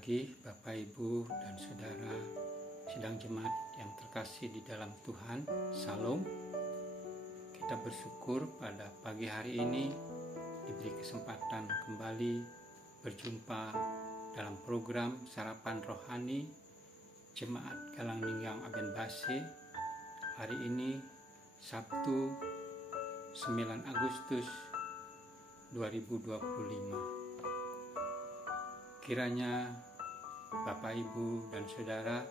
pagi Bapak, Ibu, dan Saudara sidang jemaat yang terkasih di dalam Tuhan. Salam. Kita bersyukur pada pagi hari ini diberi kesempatan kembali berjumpa dalam program Sarapan Rohani Jemaat Galangningyang Aben Base. Hari ini Sabtu 9 Agustus 2025. Kiranya Bapak, Ibu, dan Saudara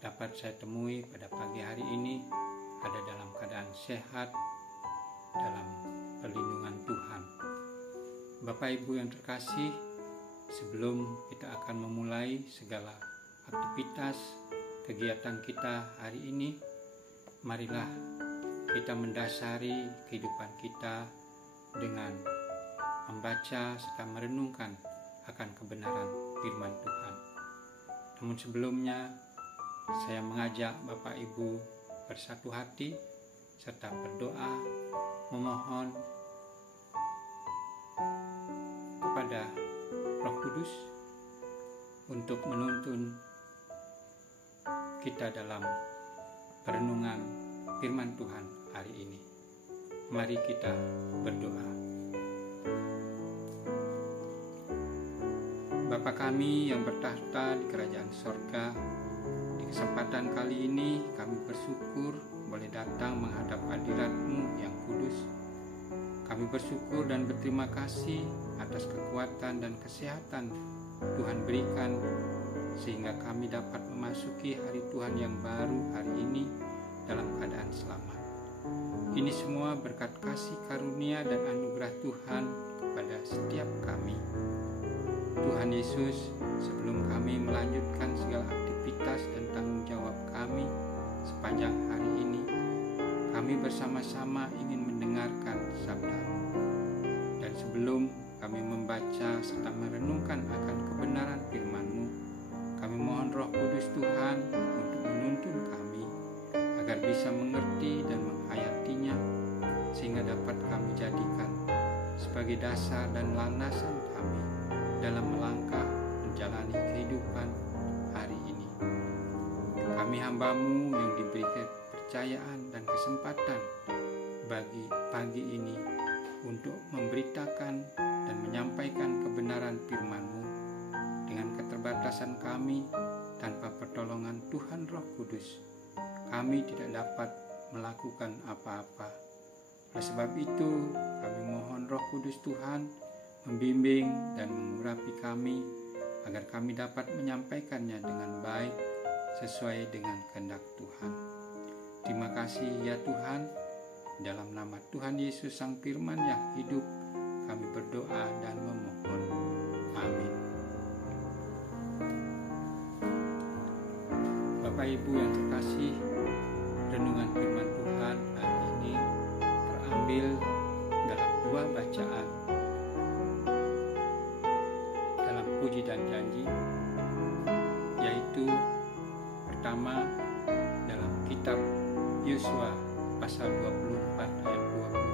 dapat saya temui pada pagi hari ini ada dalam keadaan sehat dalam perlindungan Tuhan. Bapak, Ibu yang terkasih, sebelum kita akan memulai segala aktivitas kegiatan kita hari ini, marilah kita mendasari kehidupan kita dengan membaca serta merenungkan akan kebenaran firman Tuhan. Namun sebelumnya, saya mengajak Bapak Ibu bersatu hati serta berdoa memohon kepada Roh Kudus untuk menuntun kita dalam perenungan firman Tuhan hari ini. Mari kita berdoa. Bapa kami yang bertahta di kerajaan sorga, di kesempatan kali ini kami bersyukur boleh datang menghadap hadirat-Mu yang kudus. Kami bersyukur dan berterima kasih atas kekuatan dan kesehatan Tuhan berikan, sehingga kami dapat memasuki hari Tuhan yang baru hari ini dalam keadaan selamat. Ini semua berkat kasih karunia dan anugerah Tuhan kepada setiap kami. Tuhan Yesus, sebelum kami melanjutkan segala aktivitas dan tanggung jawab kami sepanjang hari ini, kami bersama-sama ingin mendengarkan sabda-Mu. Dan sebelum kami membaca serta merenungkan akan kebenaran firman-Mu, kami mohon Roh Kudus Tuhan untuk menuntun kami agar bisa mengerti dan menghayatinya, sehingga dapat kami jadikan sebagai dasar dan landasan kami dalam melangkah menjalani kehidupan hari ini. Kami hamba-Mu yang diberi kepercayaan dan kesempatan bagi pagi ini untuk memberitakan dan menyampaikan kebenaran firman-Mu. Dengan keterbatasan kami, tanpa pertolongan Tuhan Roh Kudus, kami tidak dapat melakukan apa-apa. Oleh sebab itu, kami mohon Roh Kudus Tuhan membimbing dan mengurapi kami agar kami dapat menyampaikannya dengan baik sesuai dengan kehendak Tuhan. Terima kasih ya Tuhan, dalam nama Tuhan Yesus Sang Firman yang hidup kami berdoa dan memohon. Amin. Bapak Ibu yang terkasih, renungan firman Tuhan hari ini terambil dalam dua bacaan puji dan janji, yaitu pertama dalam kitab Yosua pasal 24 ayat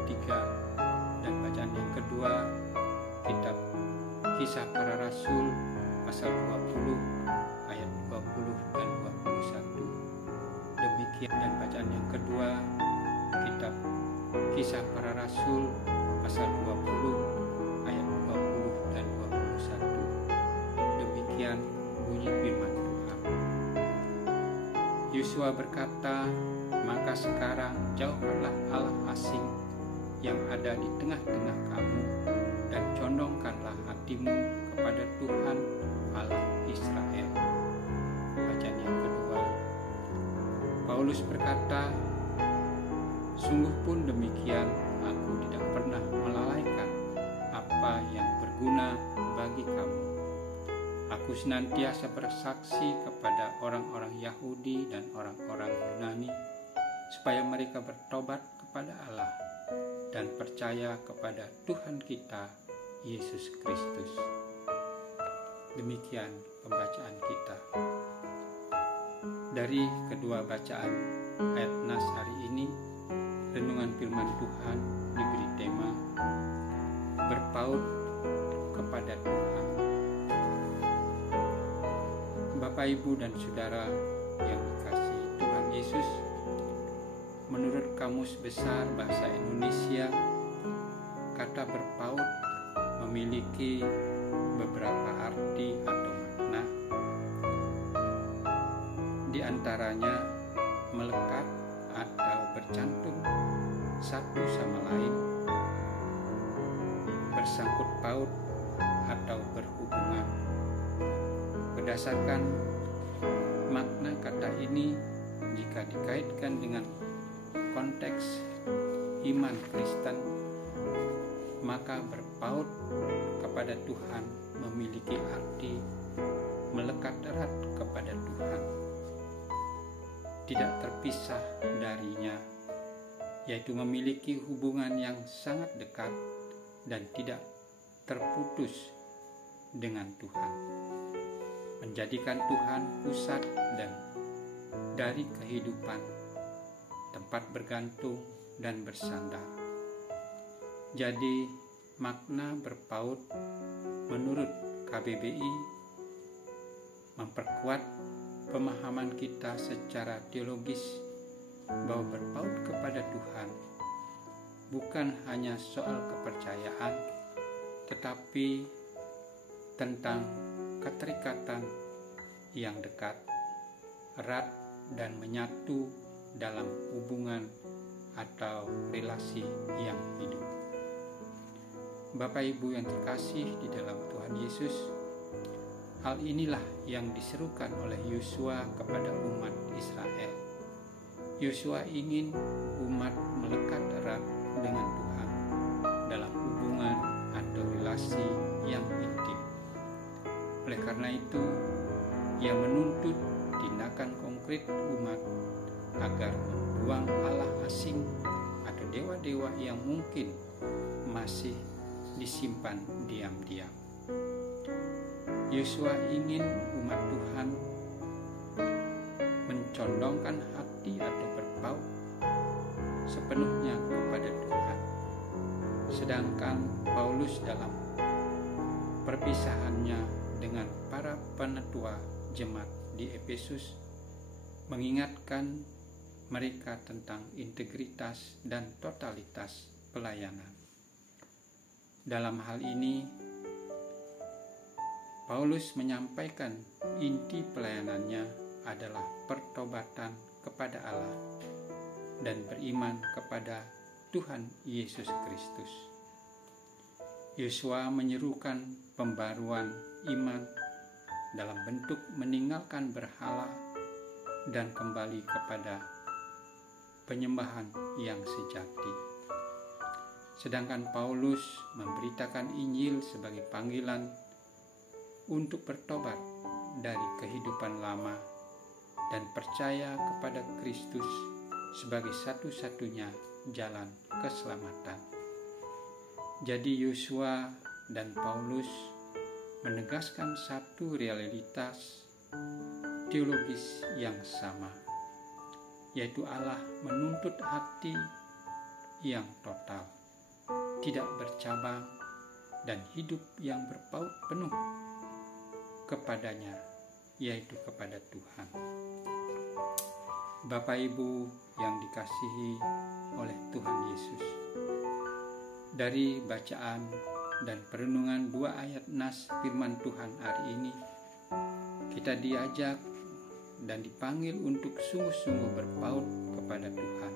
23, dan bacaan yang kedua kitab Kisah Para Rasul pasal 20 ayat 20 dan 21. Demikian, dan bacaan yang kedua kitab Kisah Para Rasul pasal 20 ayat 20 dan 21. Demikian bunyi firman Tuhan. Yosua berkata, "Maka sekarang jauhkanlah Allah asing yang ada di tengah-tengah kamu, dan condongkanlah hatimu kepada Tuhan Allah Israel." Bacaan yang kedua. Paulus berkata, "Sungguh pun demikian, aku tidak pernah melalaikan apa yang berguna bagi kamu. Aku senantiasa bersaksi kepada orang-orang Yahudi dan orang-orang Yunani, supaya mereka bertobat kepada Allah dan percaya kepada Tuhan kita, Yesus Kristus." Demikian pembacaan kita. Dari kedua bacaan ayat nas hari ini, renungan firman Tuhan diberi tema berpaut kepada Tuhan. Bapak, Ibu, dan Saudara yang dikasihi Tuhan Yesus, menurut Kamus Besar Bahasa Indonesia, kata berpaut memiliki beberapa arti atau makna. Di antaranya melekat atau bercantum satu sama lain, bersangkut paut atau berhubungan. Berdasarkan makna kata ini, jika dikaitkan dengan konteks iman Kristen, maka berpaut kepada Tuhan memiliki arti melekat erat kepada Tuhan, tidak terpisah darinya, yaitu memiliki hubungan yang sangat dekat dan tidak terputus dengan Tuhan, menjadikan Tuhan pusat dan dari kehidupan, tempat bergantung dan bersandar. Jadi makna berpaut menurut KBBI memperkuat pemahaman kita secara teologis bahwa berpaut kepada Tuhan bukan hanya soal kepercayaan, tetapi tentang keterikatan yang dekat, erat, dan menyatu dalam hubungan atau relasi yang hidup. Bapak, Ibu yang terkasih di dalam Tuhan Yesus, hal inilah yang diserukan oleh Yosua kepada umat Israel. Yosua ingin umat melekat erat dengan Tuhan dalam hubungan atau relasi yang intim. Oleh karena itu, ia menuntut tindakan konkret umat agar membuang Allah asing atau dewa-dewa yang mungkin masih disimpan diam-diam. Yosua ingin umat Tuhan mencondongkan hati atau berpaut sepenuhnya kepada Tuhan. Sedangkan Paulus dalam perpisahannya dengan para penetua jemaat di Efesus mengingatkan mereka tentang integritas dan totalitas pelayanan. Dalam hal ini, Paulus menyampaikan inti pelayanannya adalah pertobatan kepada Allah dan beriman kepada Tuhan Yesus Kristus. Yosua menyerukan pembaruan iman dalam bentuk meninggalkan berhala dan kembali kepada penyembahan yang sejati. Sedangkan Paulus memberitakan Injil sebagai panggilan untuk bertobat dari kehidupan lama dan percaya kepada Kristus sebagai satu-satunya jalan keselamatan. Jadi Yosua dan Paulus menegaskan satu realitas teologis yang sama, yaitu Allah menuntut hati yang total, tidak bercabang, dan hidup yang berpaut penuh kepadanya, yaitu kepada Tuhan. Bapak, Ibu yang dikasihi oleh Tuhan Yesus, dari bacaan dan perenungan 2 ayat nas firman Tuhan hari ini, kita diajak dan dipanggil untuk sungguh-sungguh berpaut kepada Tuhan.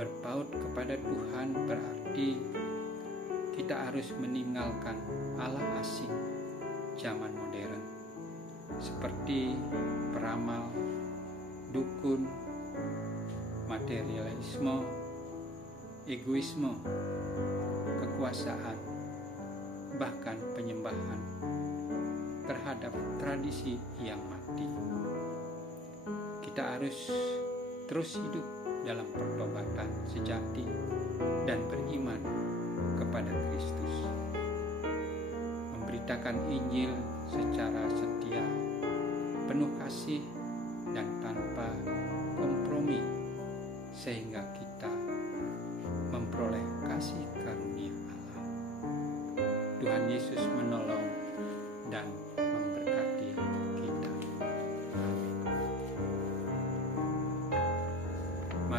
Berpaut kepada Tuhan berarti kita harus meninggalkan Allah asing zaman modern, seperti peramal, dukun, materialisme, egoisme, kekuasaan, bahkan penyembahan terhadap tradisi yang mati. Kita harus terus hidup dalam pertobatan sejati dan beriman kepada Kristus, memberitakan Injil secara setia, penuh kasih dan tanpa kompromi, sehingga kita memperoleh kasih karunia Allah. Tuhan Yesus menolong dan memberkati kita.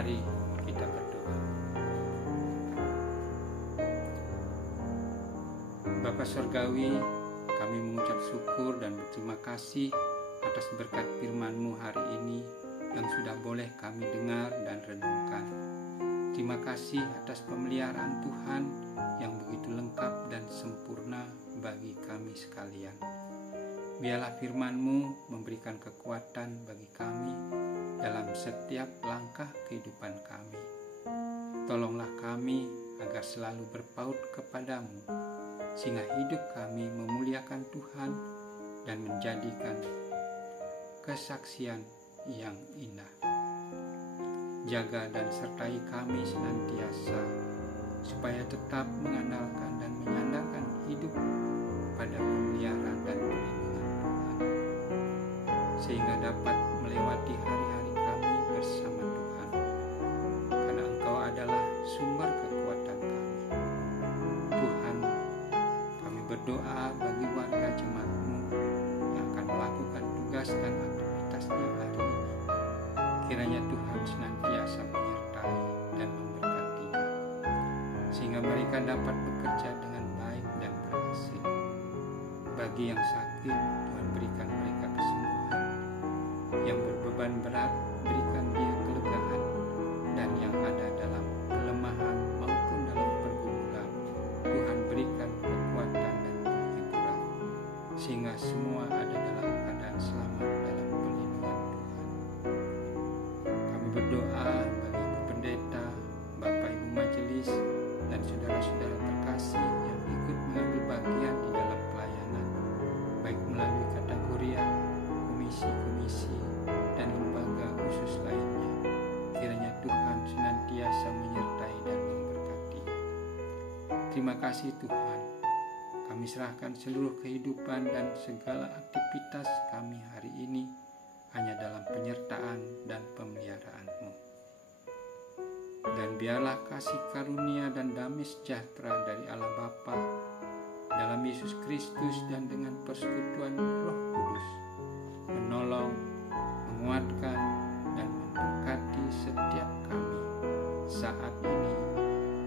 Mari kita berdoa. Bapa Surgawi, kami mengucap syukur dan berterima kasih atas berkat firman-Mu hari ini yang sudah boleh kami dengar dan renungkan. Terima kasih atas pemeliharaan Tuhan yang begitu lengkap dan sempurna bagi kami sekalian. Biarlah firman-Mu memberikan kekuatan bagi kami dalam setiap langkah kehidupan kami. Tolonglah kami agar selalu berpaut kepadamu, sehingga hidup kami memuliakan Tuhan dan menjadikan kesaksian yang indah. Jaga dan sertai kami senantiasa, supaya tetap mengandalkan dan menyandarkan hidup pada pemeliharaan dan perlindungan Tuhan, sehingga dapat melewati hari-hari kami bersama Tuhan, karena Engkau adalah sumber kekuatan kami. Tuhan, kami berdoa bagi warga jemaat-Mu yang akan melakukan tugas dan aktivitasnya hari ini. Kiranya Tuhan senantiasa menyertai dan memberkatinya, sehingga mereka dapat bekerja dengan baik dan berhasil. Bagi yang sakit, Tuhan berikan mereka kesembuhan. Yang berbeban berat, berikan dia kelegaan. Dan yang ada dalam kelemahan maupun dalam pergumulan, Tuhan berikan kekuatan dan penghiburan, sehingga semua ada dalam keadaan selamat dalam perlindungan Tuhan. Kami berdoa bagi Ibu Pendeta, Bapak Ibu Majelis, dan saudara-saudara terkasih yang ikut mengambil bagian di dalam pelayanan, baik melalui kategorian, komisi-komisi, dan lembaga khusus lainnya. Kiranya Tuhan senantiasa menyertai dan memberkati. Terima kasih Tuhan. Kami serahkan seluruh kehidupan dan segala aktivitas kami hari ini hanya dalam penyertaan dan pemeliharaan-Mu. Dan biarlah kasih karunia dan damai sejahtera dari Allah Bapa dalam Yesus Kristus dan dengan persekutuan Roh Kudus menolong, menguatkan, dan memberkati setiap kami saat ini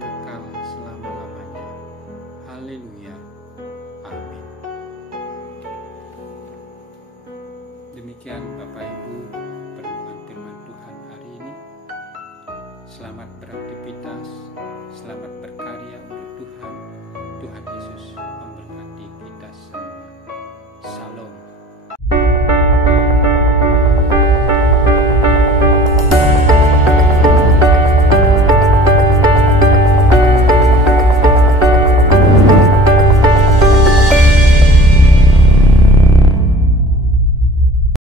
kekal selama-lamanya. Haleluya. Amin. Demikian Bapak Ibu perenungan firman Tuhan hari ini. Selamat beraktivitas, selamat berkarya untuk